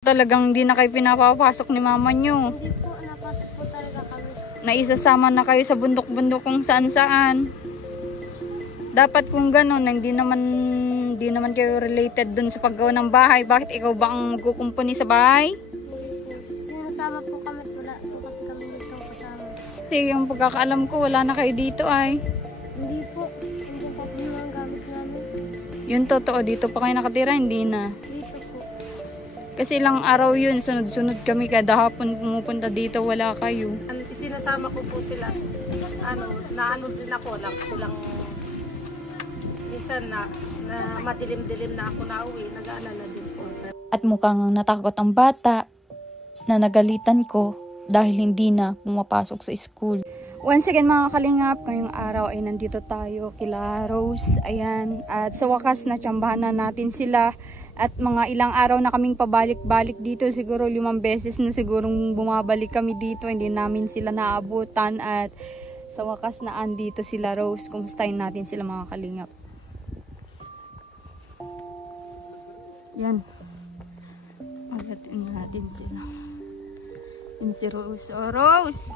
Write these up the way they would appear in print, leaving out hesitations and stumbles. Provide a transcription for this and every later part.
Talagang hindi na kayo pinapapasok ni mama nyo. Hindi po, napasok po talaga kami. Naisasama na kayo sa bundok-bundok kung saan-saan. Dapat kung gano'n, hindi naman kayo related dun sa paggawa ng bahay. Bakit ikaw ba ang magkukumpuni sa bahay? Hindi po. Sinasama po kami at wala po kasi kami nito kasama. Kasi yung pagkakaalam ko, wala na kayo dito ay. Hindi po. Hindi pa po yung mga gamit namin. Yun totoo, dito pa kayo nakatira, hindi na. Dito po. Kasi ilang araw yun, sunod-sunod kami kada hapon pumupunta dito, wala kayo. Sinasama ko po sila, naano din ako, silang minsan na madilim-dilim na ako na uwi, nag-aalala din po. At mukhang natakot ang bata na nagalitan ko dahil hindi na pumapasok sa school. Once again mga kalingap, ngayong araw ay nandito tayo kila Rose, ayan, at sa wakas na tsambahan na natin sila. At mga ilang araw na kaming pabalik-balik dito, siguro 5 beses na sigurong bumabalik kami dito, hindi namin sila naabutan. At sa wakas na andito sila Rose, kumustahin natin sila mga kalingap. Yan, magatin natin sila. Yan si Rose. Oh, Rose!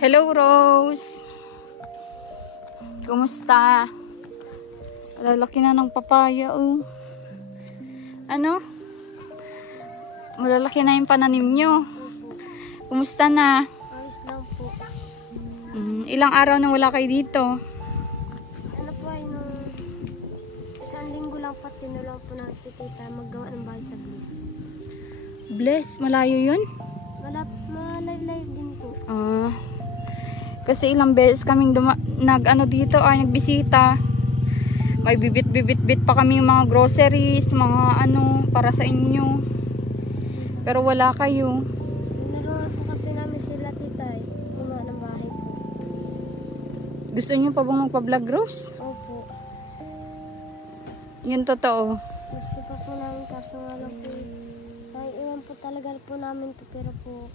Hello Rose! Kumusta? Malalaki na ng papaya, oh. Ano? Malalaki na yung pananim nyo. Kumusta na? Ayos lang po. Ilang araw na wala kayo dito? Ano po ay nung isang linggo lang po, tinulong po namin si tita maggawa ng bahay sa Bliss. Bless, malayo yun? Malay din po. Kasi ilang beses kaming nagbisita. May bibit pa kami mga groceries, mga para sa inyo. Pero wala kayo. Tinulungan po kasi namin sila tita gumawa ng bahay po. Gusto niyo pa bang magpa-vlog, Rose? Opo. Yun totoo. Gusto pa po namin kaso nga lang po. Iwan po talaga po namin to, pero po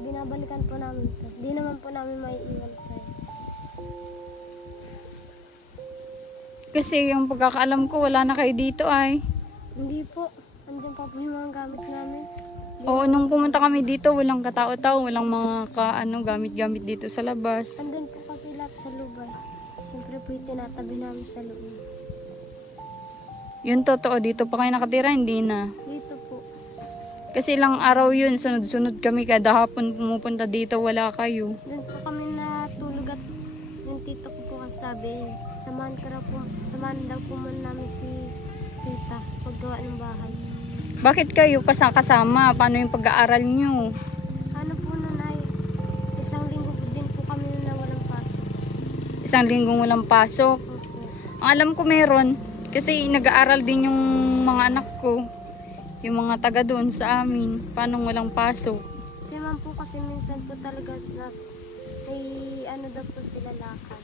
binabalikan po namin to. Di naman po namin maiiwan po. Kasi yung pagkakaalam ko, wala na kayo dito ay. Hindi po. Andiyan pa po yung mga gamit namin. Oo, nung pumunta kami dito, walang katao-tao, walang mga gamit-gamit dito sa labas. Andun po kasi lahat sa lubay. Siyempre po yung tinatabi namin sa loob. Yun totoo, dito pa kayo nakatira, hindi na. Dito po. Kasi ilang araw yun, sunod-sunod kami kada hapon pumupunta dito, wala kayo. Doon po kami natulog at yung tito ko po kasabi, samahan daw po muna namin si tita paggawa ng bahay. Bakit kayo kasama? Paano yung pag-aaral nyo? Ano po nun ay, isang linggo po din po kami na walang pasok. Isang linggong walang pasok. Opo. Ang alam ko meron, kasi nag-aaral din yung mga anak ko. Yung mga taga doon sa amin. Paano walang pasok? Kasi man po kasi minsan po talaga may daw po sila lakad.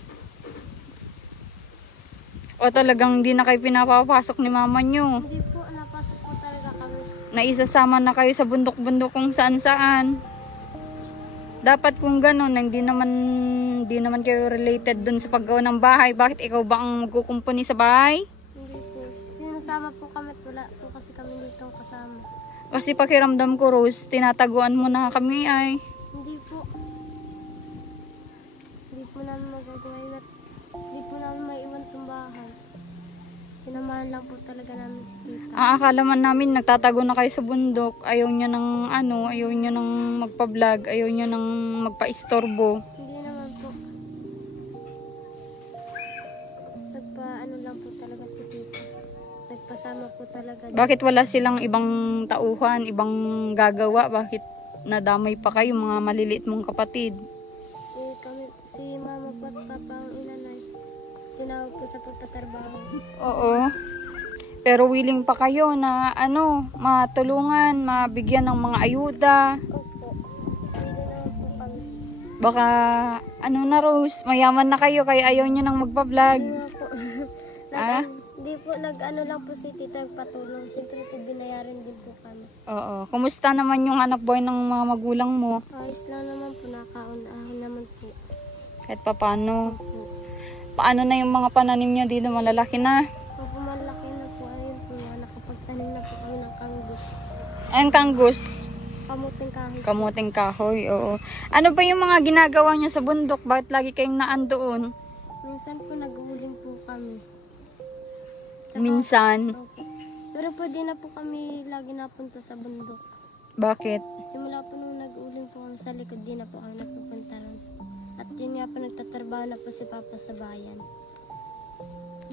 O talagang hindi na kayo pinapapasok ni mama nyo. Hindi po, napasok po talaga kami. Naisasama na kayo sa bundok-bundok kung saan-saan. Dapat kung gano'n, hindi naman kayo related dun sa paggawa ng bahay. Bakit ikaw ba ang magkukumpuni sa bahay? Hindi po. Sinasama po kami at wala po kasi kami dito kasama. Kasi pakiramdam ko, Rose, tinataguan mo na kami ay. Hindi po. Hindi po namin magagawa yun at hindi po namin maiwan itong bahay. Sinamahan lang po talaga namin si tita. Ang akala man namin nagtatago na kayo sa bundok. Ayaw nyo ng ayaw nyo ng magpa-vlog, ayaw nyo ng magpa-istorbo. Hindi naman po. Lang po talaga si tita. Nagpasama po talaga. Bakit wala silang ibang tauhan, ibang gagawa? Bakit nadamay pa kayo mga maliliit mong kapatid? Si mama po at papa ang inanay. Tinawag po sa pagtatrabaho. Oo. Pero willing pa kayo na matulungan, mabigyan ng mga ayuda. Opo. Pwede naman po kami. Baka na Rose, mayaman na kayo kaya ayaw nyo nang magpa-vlog. Hindi nga po. Hindi po, lang po si tita nagpatulong. Siyempre po binayaran din po kami. Oo. Kumusta naman yung anak boy ng mga magulang mo? Ayos lang naman po, nakaunahon naman po. Kahit paano. Opo. Paano na yung mga pananim nyo dito, malalaki na? Pag malaki na po, ayun po, nakapagtanim na po kami ng kanggos. Ang kanggus. Kamuting kahoy. Kamuting kahoy, oo. Ano ba yung mga ginagawa niyo sa bundok? Bakit lagi kayong naandoon? Minsan po nag-uuling po kami. Minsan. Opo. Pero po di na po kami lagi napunta sa bundok. Bakit? Simula po nung nag-uuling po kami sa likod, di na po kami napupunta ron. At yun nga po, nagtatrabaho na po si Papa sa bayan.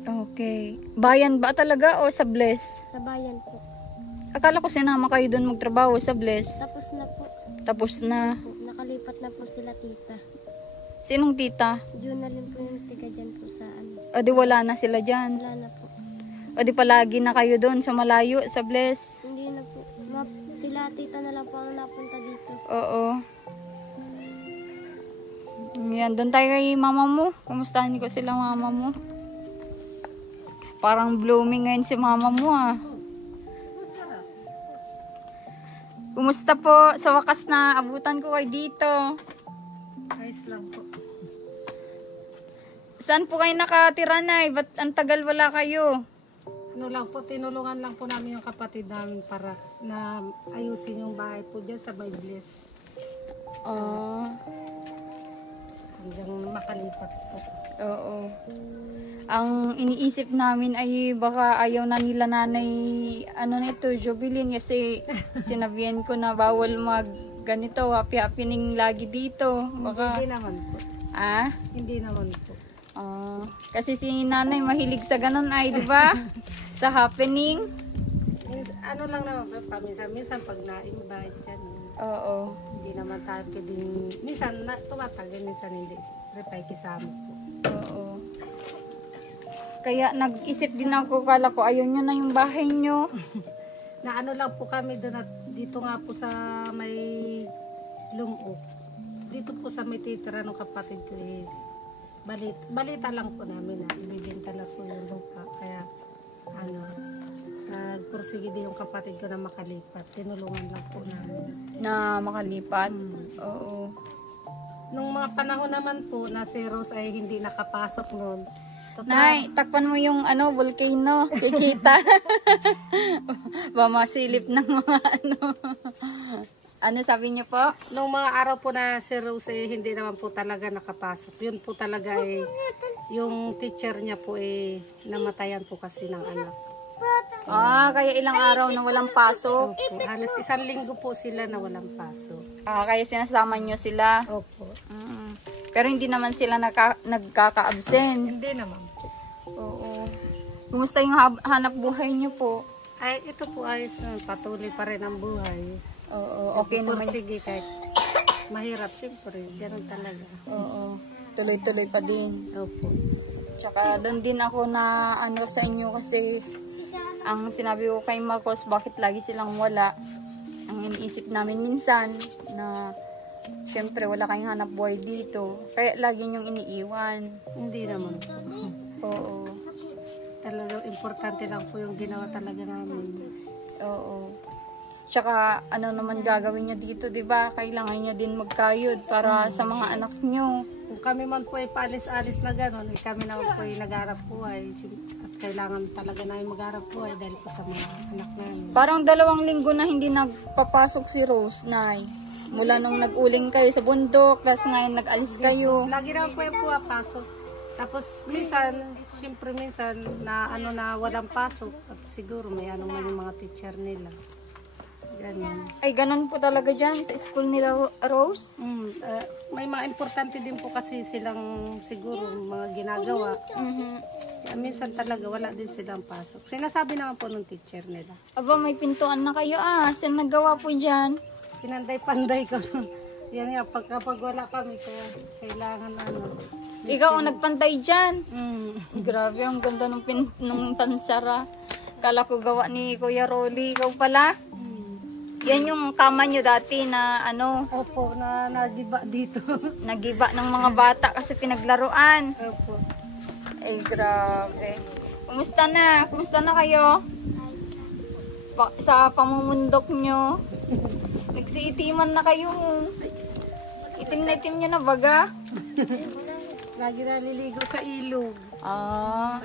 Okay. Bayan ba talaga o sa Bless? Sa bayan po. Akala ko sinama kayo doon magtrabaho sa Bless. Tapos na po. Tapos na. Nakalipat na po sila tita. Sinong tita? Junalyn po yung tiga dyan po sa ano. O di wala na sila dyan. Wala na po. O di palagi na kayo doon sa malayo, sa Bless. Hindi na po. Sila tita na lang po ang napunta dito. Oo. Yan, doon tayo kay mama mo. Kumustahan ko sila mama mo. Parang blooming ngayon si mama mo ah. Kumusta po? Sa wakas na abutan ko kayo dito. Ayos lang po. Saan po kayo nakatira na? Ba't ang tagal wala kayo? Ano lang po, tinulungan lang po namin yung kapatid namin para na ayusin yung bahay po dyan sa Bibles. Hanggang makalipat po. Oo. Ang iniisip namin ay baka ayaw na nila nanay ano nito, Jubilin, kasi sinabihan ko na bawal mag ganito, happy-happening lagi dito. Baka, Hindi naman po. Hindi naman po. Kasi si nanay mahilig sa ganun ay, di ba? Sa happening. Ano lang naman po, paminsan-minsan pag na-invite yan. Oo. Hindi naman tayo pwedeng, minsan tumatagal, minsan hindi. Repay kisama po. Oo. Kaya nag-isip din ako, kala ko ayaw nyo na yung bahay nyo. Na ano lang po kami doon at dito nga po sa may Lumok. Dito po sa may titira ng kapatid ko eh. Balita lang po namin na ibibenta na po yung lupa. Kaya ano, nagpursige din yung kapatid ko na makalipat. Tinulungan lang po namin. Na makalipat? Oo. Nung mga panahon naman po na si Rose ay hindi nakapasok noon. Nay, takpan mo yung ano, volcano. Kikita. Ba masilip ng mga ano. Ano sabi niyo po? Nung mga araw po na si Rose ay hindi naman po talaga nakapasok. Yun po talaga ay yung teacher niya po ay namatayan po kasi ng anak. Kaya ilang araw na walang pasok. Opo, halos 1 linggo po sila na walang pasok. Kaya sinasama niyo sila. Opo. Pero hindi naman sila nagkaka-absent. Hindi naman po. Oo. Kumusta yung hanap buhay niyo po? Ay, ito po ayos na. Patuloy pa rin ang buhay. Oo, okay naman. Sige, kahit mahirap, siyempre. Ganun talaga. Oo. Tuloy-tuloy pa din. Opo. Tsaka doon din ako na ano sa inyo kasi ang sinabi ko kay Marcos, bakit lagi silang wala? Ang iniisip namin minsan na siyempre wala kayong hanap buhay dito. Kaya lagi niyong iniiwan. Hindi naman po. Oo. Talagang importante lang po yung ginawa talaga namin. Oo. Tsaka ano naman gagawin niyo dito, 'di ba? Kailangan niyo din magkayod para sa mga anak niyo. Kung kami man po ay paalis-alis na gano'n, kami naman po ay nag-arap buhay. At kailangan talaga namin mag-arap buhay dahil po sa mga anak namin. Parang 2 linggo na hindi nagpapasok si Rose, Nay. Mula nung nag-uling kayo sa bundok, tapos ngayon nag-alis kayo. Lagi naman po yung pumapasok. Tapos minsan, siyempre minsan, na ano na walang pasok. At siguro may ano man yung mga teacher nila. Ganun. Ay, ganun po talaga dyan sa school nila, Rose? May mga importante din po kasi silang siguro mga ginagawa. Kaya minsan talaga wala din silang pasok. Sinasabi naman po ng teacher nila. Aba, may pintuan na kayo Saan nagawa po dyan? Pinanday-panday ko. Yan nga, kapag wala kami, kaya kailangan ano. Ikaw ang nagpantay dyan. Grabe, ang ganda ng pansara. Kala ko gawa ni Kuya Rolly. Ikaw pala? Yan yung kama nyo dati na ano? Opo, na nagiba dito. Nagiba ng mga bata kasi pinaglaruan. Opo. Ay, grabe. Kumusta na? Kumusta na kayo? Sa pamumundok nyo? Nagsiitiman na kayo. Itim na itim nyo na baga. Lagi naliligo sa ilog.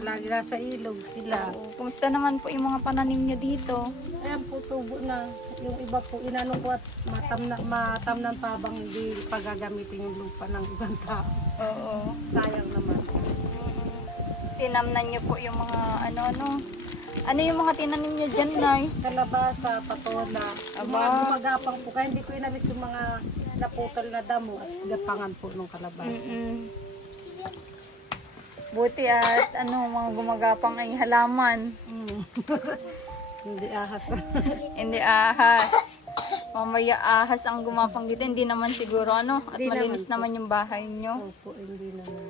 Lagi nasa ilog sila. Kumusta naman po yung mga pananim nyo dito? Ayan po, tubo na. Yung iba po, inano ko at matamnan pa habang hindi pagagamitin yung lupa ng ibang tao. Oo. Sayang naman. Tinamnan nyo po yung mga ano yung mga tinanim nyo dyan, Nay? Kalabasa, patola. Yung mga gumagapang po. Kaya hindi ko inalis yung mga naputol na damo at gapangan po ng kalabasa. Buti at mga gumagapang ay halaman. Hindi ahas. Hindi ahas. Mamaya ahas ang gumapang dito. Hindi naman siguro at Hindi malinis naman naman yung bahay nyo. Opo, hindi naman.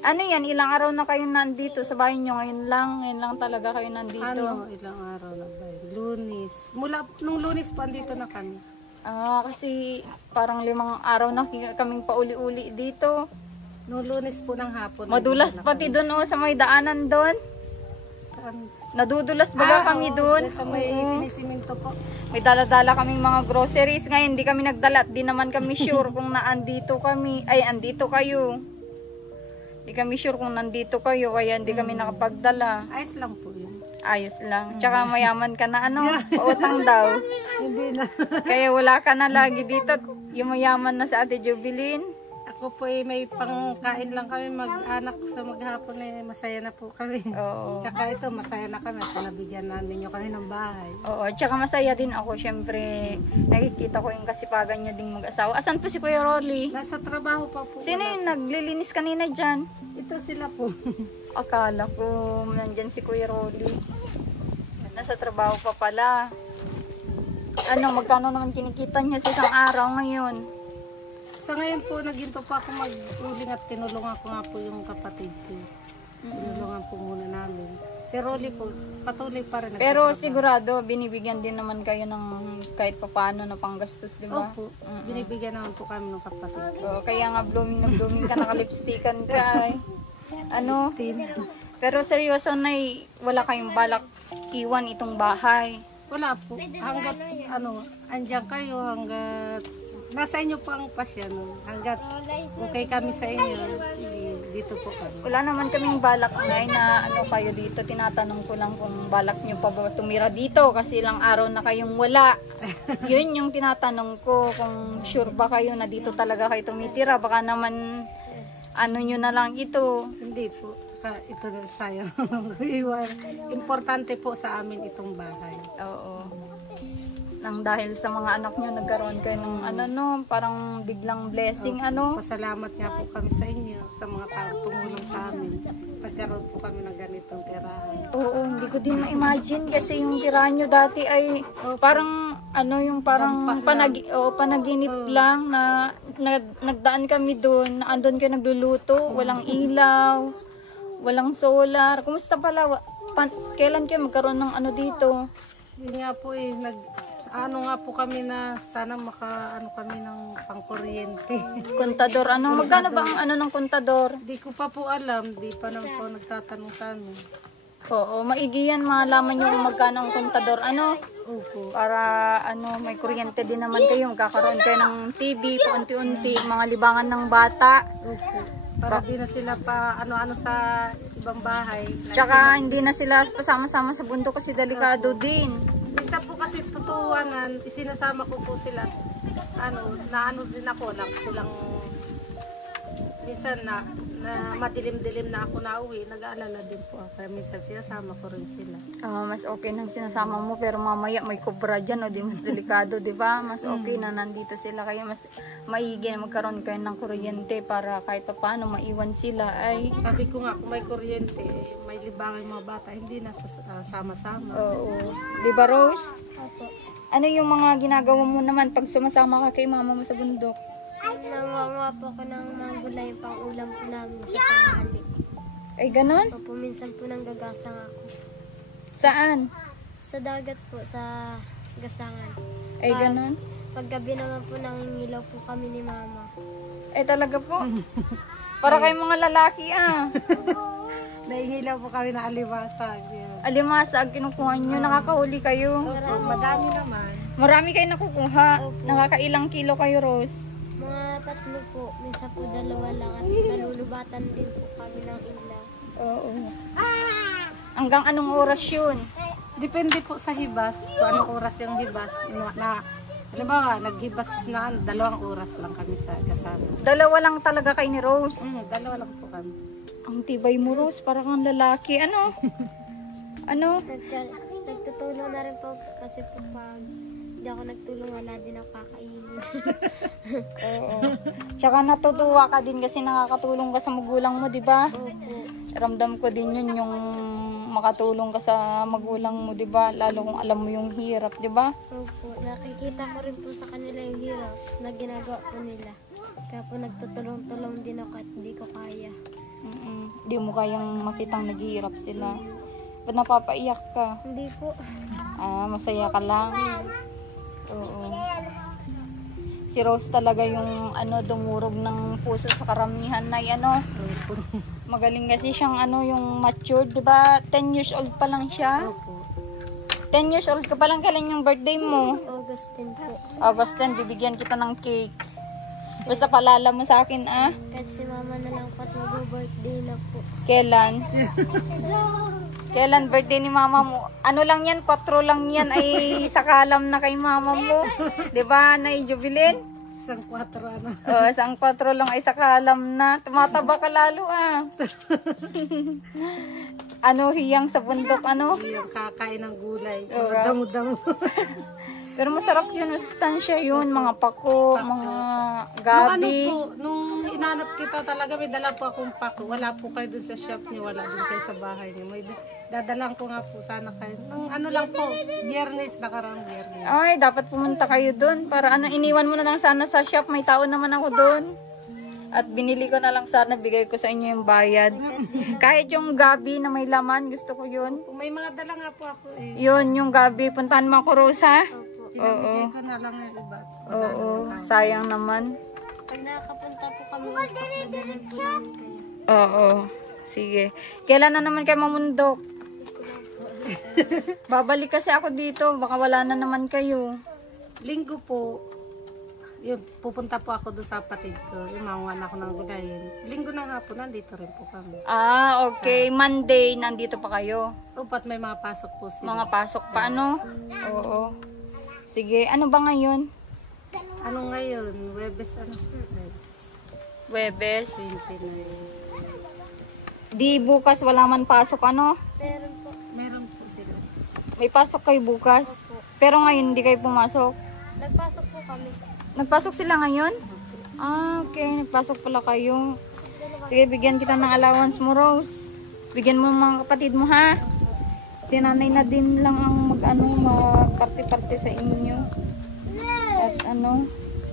Ano yan? Ilang araw na kayo nandito sa bahay nyo? Ngayon lang talaga kayo nandito. Ilang araw na ba? Lunes. Nung Lunes pa andito na kami. Kasi parang 5 araw na kaming pauli-uli dito. Nung Lunes po ng hapon. Madulas pati doon sa may daanan doon. Saan? Nadudulas baga kami doon. Sa may sinisiminto po. May dala-dala kaming mga groceries. Ngayon hindi kami nagdala at di naman kami sure kung naandito kami. Ay, andito kayo. Hindi kami sure kung nandito kayo. Kaya hindi kami nakapagdala. Ayos lang po yun. Ayos lang. Tsaka mayaman ka na pautang daw. Hindi na. Kaya wala ka na lagi dito. Yung mayaman na sa Ate Jubilin. Ako po may pangkain lang kami mag-anak sa maghapon masaya na po kami. Oo. Tsaka ito masaya na kami at nabigyan namin nyo kami ng bahay. Oo, tsaka masaya din ako. Siyempre, nakikita ko yung kasipagan nyo ding mag-asawa. Asan po si Kuya Rolly? Nasa trabaho pa po. Sino yung naglilinis kanina dyan? Ito sila po. Akala ko nandyan si Kuya Rolly. Nasa trabaho pa pala. Magkano naman kinikita niya sa isang araw ngayon? Sa ngayon po, naginto pa ako mag-uling at tinulungan ko nga po yung kapatid ko. Tinulungan po muna namin. Si Rolly po, patuloy pa rin. Pero sigurado, binibigyan din naman kayo ng kahit papano na panggastos, di ba? Opo, binibigyan naman po kami ng kapatid ko. Kaya nga blooming na blooming ka, nakalipstickan ka ay. Pero seryoso na wala kayong balak iwan itong bahay. Wala po. Hanggat, andyan kayo, hanggat nasa inyo po ang pasya, hanggat okay kami sa inyo, dito po kami. Wala naman kaming balak na kayo dito. Tinatanong ko lang kung balak nyo pa ba tumira dito kasi ilang araw na kayong wala. Yun yung tinatanong ko, kung sure ba kayo na dito talaga kayo tumitira. Baka naman nyo na lang ito. Hindi po. Ito na sayang. Importante po sa amin itong bahay. Oo. Nang dahil sa mga anak nyo, nagkaroon kayo ng parang biglang blessing, Pasalamat nga po kami sa inyo, sa mga tao tumulong sa amin. Pagkaroon po kami ng ganitong tirahan. Oo, hindi ko din ma-imagine kasi yung tirahan nyo dati ay parang, panaginip lang na nagdaan kami doon, na andon kayo nagluluto, walang ilaw, walang solar. Kumusta pala? Kailan kayo magkaroon ng dito? Yun nga po nga po kami na sana kami ng pangkuryente. Kontador, magkano ba ang ng kontador? Di ko pa po alam, di pa naman po nagtatanong sa amin. Oo, maigi yan, malaman nyo kung magkano ang kontador, Opo. para may kuryente din naman kayo, magkakaroon kayo ng TV, paunti-unti, mga libangan ng bata. Opo. Para di na sila pa sa ibang bahay. Tsaka hindi na sila pasama-sama sa bundok kasi delikado din. Isa po kasi tutuwanan, isinasama ko po sila, din ako, silang, minsan na madilim-dilim na ako na uwi, nag-aalala din po ako, kaya minsan sinasama ko rin sila. Mas okay nang sinasama mo, pero mamaya may kobra dyan, di mas delikado, di ba? Mas okay na nandito sila, kaya mas maigi na magkaroon kayo ng kuryente para kahit pa paano maiwan sila ay... Sabi ko nga, kung may kuryente, may libangan mga bata, hindi na sama-sama. Oo. Di ba, Rose? Opo. Ano yung mga ginagawa mo naman pag sumasama ka kay mama mo sa bundok? Nangunguha po ako ng mga gulay pang ulam po namin sa tanghali. Ay, ganon? Opo, minsan po nang gagasang ako. Saan? Sa dagat po, sa gasangan. Ay, ganon? Paggabi naman po nangingilaw po kami ni mama. Ay, talaga po? Para kayong mga lalaki, Naingilaw po kami na alibasa. Alimasag, kinukuha nyo, nakakahuli kayo. Madami naman. Marami kayo nakukuha. Nakakailang kilo kayo, Rose? Mga tatlo po. Minsan po dalawa lang at nalulubatan din po kami ng ilaw. Oo. Hanggang anong oras yun? Depende po sa hibas, kung anong oras yung hibas. Halimbawa, naghibas na 2 oras lang kami sa kasama. Dalawa lang talaga kay ni Rose. Dalawa lang po kami. Ang tibay mo, Rose. Parang kang lalaki. Ano? Ano? Nagtutulong na rin po kasi po pag hindi ako nagtulong, wala din ako kakainin. Oo. Tsaka natutuwa ka din kasi nakakatulong ka sa magulang mo, di ba? Opo. Ramdam ko din yun, yung makatulong ka sa magulang mo, di ba? Lalo kung alam mo yung hirap, di ba? Opo. Nakikita ko rin po sa kanila yung hirap na ginagawa po nila. Kaya po nagtutulong-tulong din ako at hindi ko kaya. Di mo kayang makitang naghihirap sila. Ba't napapaiyak ka? Hindi po. Masaya ka lang. Oo. Si Rose talaga yung dumurog ng puso sa karamihan na magaling kasi siyang yung matured, 'di ba? 10 years old pa lang siya. Opo. 10 years old ka pa lang, kailan yung birthday mo? August 10 po. August 10, bibigyan kita ng cake. Basta palala mo sa akin, Kahit si mama na lang po at mag-birthday na po. Kailan? Kailan birthday ni mama mo? Ano lang yan, 4 lang yan ay sakalam na kay mama mo. 'Di ba, Nay Jubilin? Isang 4 Isang 4 lang ay sakalam na. Tumataba ka lalo hiyang sa bundok Yung kakain ng gulay. Damo-damo. Pero masarap yun, masustansya yun, mga pako, mga gabi. Nung inanap kita talaga, may dala po akong pako. Wala po kayo dun sa shop niyo, wala dun kayo sa bahay niyo. May dadalang ko nga po sana kayo. Lang po, Biyernes, nakarang Biyernes. Ay, dapat pumunta kayo dun. Para iniwan mo na lang sana sa shop, may tao naman ako dun. At binili ko na lang sana, bigay ko sa inyo yung bayad. Kahit yung gabi na may laman, gusto ko yun. Kung may mga dala nga po ako Yun, yung gabi. Puntahan mo ako, Rose, ha? Pinabigay ko na lang yung iba. Oo, sayang naman. Pag nakakapunta po kami, magpapadalan po namin kayo. Oo, sige. Kailan na naman kayo mamundok? Babalik kasi ako dito, baka wala na naman kayo. Linggo po, yun, pupunta po ako doon sa kapatid ko. Yung mga ako ng gulayin. Linggo na nga po, nandito rin po kami. Okay. Monday, nandito pa kayo. Upat may mga pasok po sila. Mga pasok pa, Oo. Sige, ano ba ngayon? Ano ngayon? Webes, Webes. 29. Di bukas wala man pasok, Meron po. Meron po sila. May pasok kayo bukas. Pero ngayon hindi kayo pumasok. Nagpasok po kami. Nagpasok sila ngayon? Okay. Nagpasok pala kayo. Sige, bigyan kita ng allowance mo, Rose. Bigyan mo mga kapatid mo, ha? Si nanay na din lang ang mag-party-party sa inyo.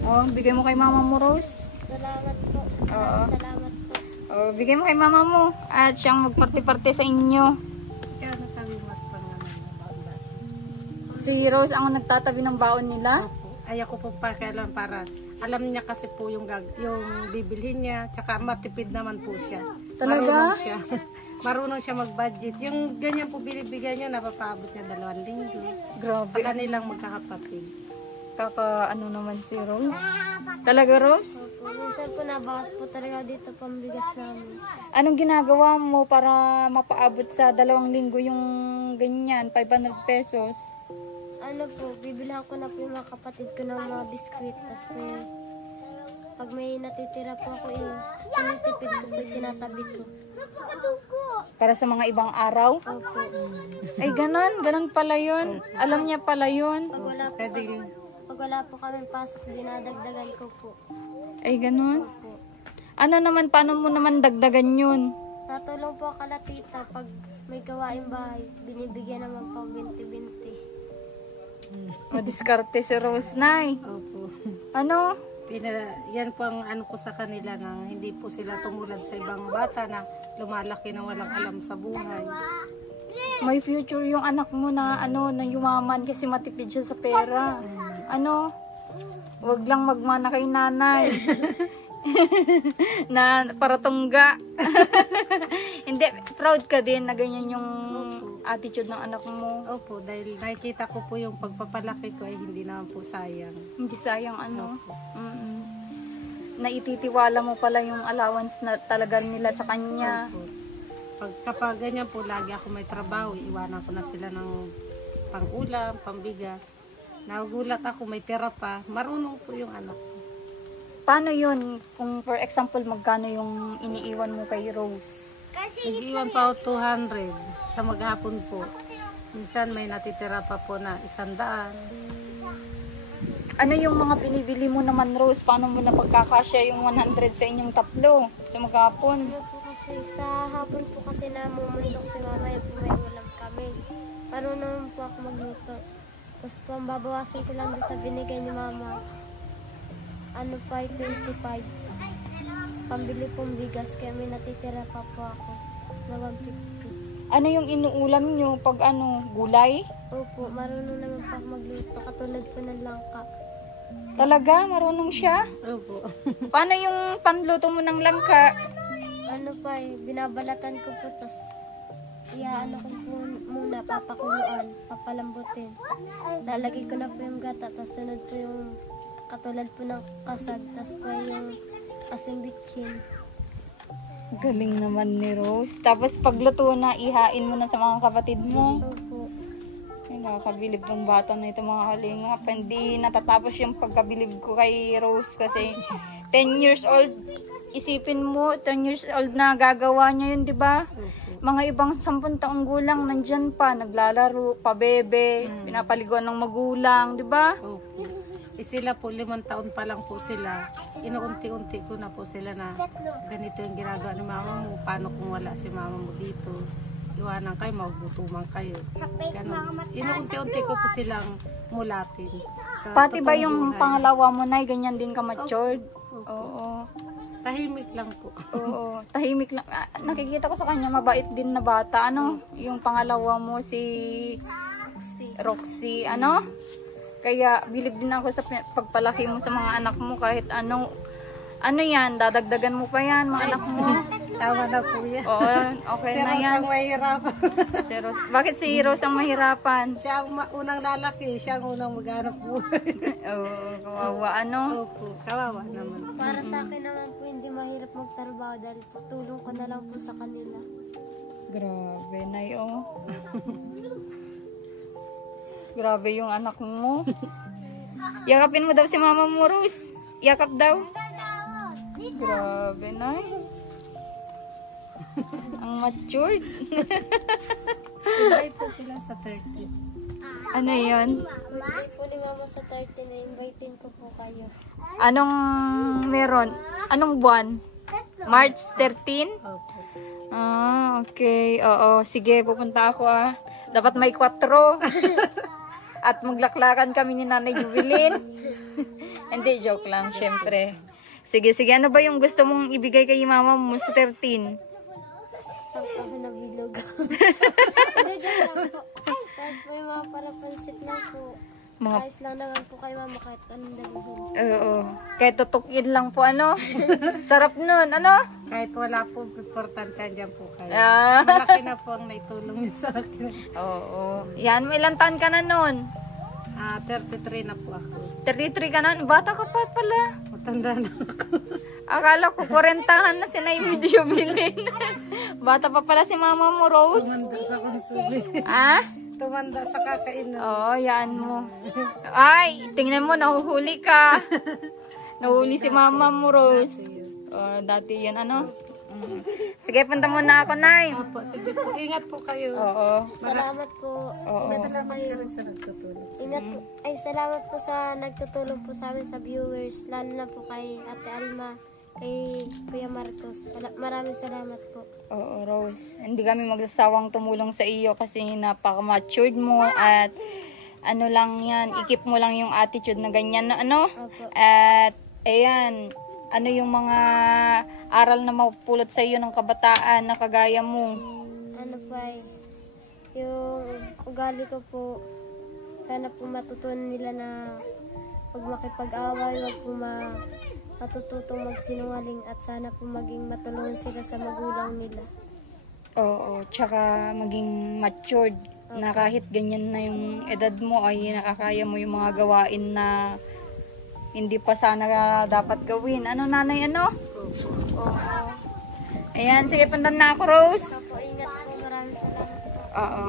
At bigay mo kay mama mo, Rose. Salamat po. Oo. Salamat po. Bigay mo kay mama mo. At siyang mag-party-party sa inyo. Kaya na kami Si Rose ang nagtatabi ng baon nila. Ayaw ko po pakialam para alam niya kasi po yung bibilhin niya, tsaka matipid naman po siya. Talaga? Marunong siya mag-budget. Yung ganyan po binibigyan niya, napapaabot niya 2 linggo. Grabe. Sa kanilang magkakapatid. Naman si Rose. Talaga, Rose? Opo. Minsan po nabawas po talaga dito pambigas namin. Anong ginagawa mo para mapaabot sa 2 linggo yung ganyan, 500 pesos? Bibilhan ko na po yung mga kapatid ko ng mga biskwit. Tapos po pag may natitira po ako tinitipid ko po, tinatabi ko. Para sa mga ibang araw? Opo. Ay, ganon pala yun. Alam niya pala yun. Pag wala po kami pasok, dinadagdagan ko po. Ay, ganon. Opo. Paano mo naman dagdagan yun? Natulong po ako kala tita pag may gawain bahay. Binibigyan naman po 20-20. Diskarte si Rose, Nay. Opo. Yan po ang ko sa kanila na hindi po sila tumulad sa ibang bata na lumalaki na walang alam sa buhay. May future yung anak mo na na yumaman kasi matipid siya sa pera. Wag lang magmana kay nanay. Na paratungga. Hindi, proud ka din na ganyan yung attitude ng anak mo. Opo, dahil nakikita ko po yung pagpapalaki ko ay hindi naman po sayang. Hindi sayang Opo. naititiwala mo pala yung allowance na talaga nila sa kanya. Opo. Kapag ganyan po, lagi ako may trabaho, iwanan ko na sila ng pang-ulam, pambigas. Nagulat ako, may tira pa. Marunong po yung anak ko. Paano yun? Kung for example, magkano yung iniiwan mo kay Rose? Nag-iwan pa ako 200 sa maghapon po. Minsan may natitira pa po na 100. Ano yung mga binibili mo naman, Rose? Paano mo na pagkakasya yung 100 sa inyong tatlo sa maghapon? Ano po kasi, sa hapon po kasi namumundok si mama yung may ulam kami. Parang naman po ako magluto. Tapos po, ang babawasan ko lang doon sa binigay ni mama. Ano pa, 25. Pambili pong bigas, kaya may natitira pa po ako na 150. Ano yung inuulam nyo pag gulay? Opo, marunong naman po ako magluto, katulad po ng langka. Talaga? Marunong siya? Opo. Paano yung panluto mo ng langka? Ano pa binabalatan ko po, tas ano ko po muna, papakuluan, papalambutin. Lalagay ko na po yung gata, tas sunod po yung katulad po ng kasag, tas po yung asimbitsin. Galing naman ni Rose. Tapos pagluto na, ihain mo na sa mga kapatid mo. Opo. Ay, nakakabilib ng bata na ito, mga kalingap. Hindi natatapos yung pagkabilib ko kay Rose kasi 10 years old. Isipin mo, 10 years old na gagawa niya yun, di ba? Mga ibang 10 taong gulang nandyan pa, naglalaro, pabebe, pinapaliguan ng magulang, di ba? Opo. Sila po, 5 taon pa lang po sila. Inuunti-unti ko na po sila na ganito yung ginagawa ni mama mo. Paano kung wala si mama mo dito? Iwanan kayo, magugutuman kayo. Ganun. Inuunti-unti ko po silang mulatin. Pati ba yung pangalawa mo na, ganyan din ka matured? Oo. Tahimik lang po. Oo, tahimik lang. Nakikita ko sa kanya, mabait din na bata. Ano? Yung pangalawa mo, si Roxy. Ano? Kaya bilib din ako sa pagpalaki mo sa mga anak mo kahit ano. Ano yan? Dadagdagan mo pa yan, mga anak mo? Tama na po yan. Oo, okay Si na Rose yan. ang mahirapan. Si Rose. Bakit si Rose ang mahirapan? Siya ang unang lalaki. Siya ang unang maghanap buhay. Oo, kawawa ano? Opo, kawawa naman. Para sa akin naman po, hindi mahirap magtrabaho dahil tulong ko na lang po sa kanila. Grabe na yun. Grabe yung anak mo. Yakapin mo daw si mama mo, Rose. Yakap daw. Grabe na. Ang matured. Invite po sila sa 30. Ano yun? Birthday po ni mama sa 30 na invitin ko po kayo. Anong meron? Anong buwan? March 13? Opo. Ah, okay. Oo, sige, pupunta ako ah. Dapat may 4. At maglaklakan kami ni Nanay Jubilin. Hindi, joke lang, syempre. Sige, sige. Ano ba yung gusto mong ibigay kay mama mo sa 13? Isang kaho na bilog. Hindi, joke lang po. Dahil po yung mga parapansit lang po. Ayos lang naman po kay mama kahit anong dalhin. Oo. Kahit tutukin lang po, ano? Sarap nun, ano? Kahit wala po importante, dyan po kayo. Ah. Malaki na po ang naitulong niyo sa akin. Oo. Yan, may ilang taon ka na nun? 33 na po ako. 33 ka na? Bata ka pa pala. Matanda na ako. Akala ko 40 na si Nay Jubilin. Bata pa pala si mama mo, Rose. Tumanda sa konsuli. Ah? Tumanda sa kakainan. Oo, yan mo. Ay, tingnan mo, nahuhuli ka. Nahuhuli si mama mo, Rose. Dati yan, ano? Sige, punta muna ako, Nay. Opo, sige po. Ingat po kayo. Oo. Salamat po. Oo. Salamat ka rin sa nagtutulong. Ingat po. Ay, salamat po sa nagtutulong po sa amin sa viewers. Lalo na po kay Ate Alma, kay Kuya Marcos. Maraming salamat po. Oo, Rose. Hindi kami magsasawang tumulong sa iyo kasi napaka-matured mo at ano lang yan, ikip mo lang yung attitude na ganyan na ano. Opo. At ayan, ano yung mga aral na mapupulot sa iyo ng kabataan na kagaya mo? Ano pa yung ugali ko po, sana po matutunan nila na pag makipag-away, wag po matututong magsinungaling at sana po maging matulungan sila sa magulang nila. Oo, tsaka maging matured na kahit ganyan na yung edad mo ay nakakaya mo yung mga gawain na hindi pa sana dapat gawin. Ano nanay, ano? Oo. Ayan, sige, pandan na ako, Rose. Opo, ingat po. Maraming salamat po. Oo.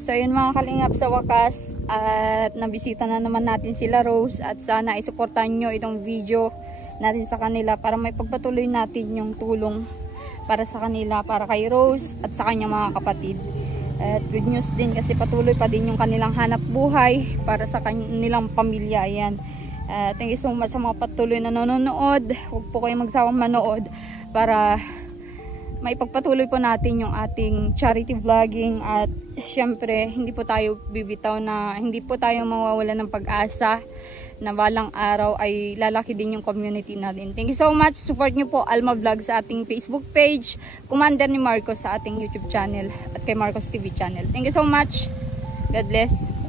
So yun mga kalingap, sa wakas at nabisita na naman natin sila Rose at sana isuportahan nyo itong video natin sa kanila para may pagpatuloy natin yung tulong para sa kanila, para kay Rose at sa kanyang mga kapatid. At good news din kasi patuloy pa din yung kanilang hanap buhay para sa kanilang pamilya. Ayan. Thank you so much sa mga patuloy na nanonood. Huwag po kayong magsawang manood para maipagpatuloy po natin yung ating charity vlogging at syempre hindi po tayo bibitaw na hindi po tayo mawawala ng pag-asa na balang araw ay lalaki din yung community natin. Thank you so much. Support nyo po Alma Vlog sa ating Facebook page, Commander ni Marcos sa ating YouTube channel at kay Marcos TV channel. Thank you so much. God bless.